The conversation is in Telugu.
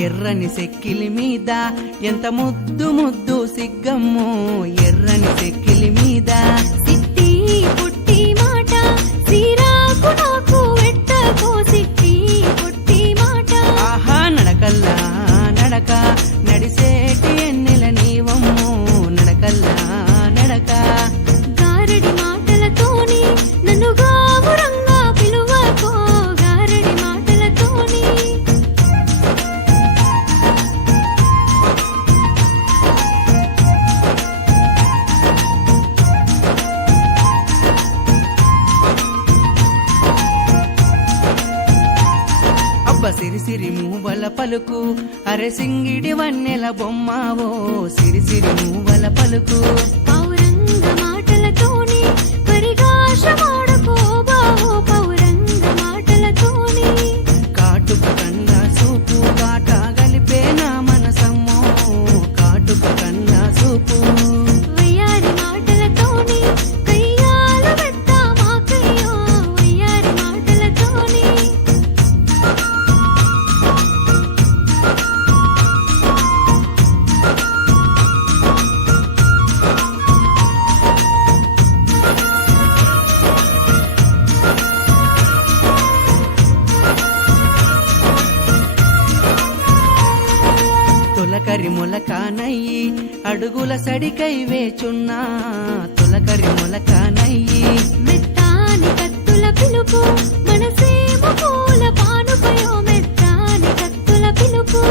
ఎర్రని సెక్కిలి మీద ఎంత ముద్దు ముద్దు సిగ్గమ్ము ఎర్రని సెక్కిలి మీద సిట్టి పుట్టి మాట శ్రీరాకు నాకు వెట్టకో సిట్టి పుట్టి మాట ఆహా నడకల్లా నడక నడిసేటి ఎన్నెల నీవమ్ము నడకల్లా నడక గారడి మాటలతోని నన్ను గావురంగా పిలువకో గారడి మాటలతోని అబ్బ సిరిసిరి మూవల పలుకు అరె సింగిడి వన్నెల బొమ్మావో సిరిసిరి మూవల పలుకు పౌరంగ మాటలతోని పరిగాషమాడకో బావో పౌరంగ మాటలతోని కాటుక కన్నా సూపు కాట గలిపే నా మనసమ్మో కాటుక కన్నా సూపు వయ్యారి మాటలతోని కయ్యాలు వెట్ట మాకయ్యో వయ్యారి మాటలతోని తొలకరి మొలకానయ్యి అడుగుల సడికై వేచున్నా తొలకరి మొలకానయ్యి మెత్తాని కత్తుల పిలుపు మనసేమో పూల పానుపయో మెత్తాని కత్తుల పిలుపు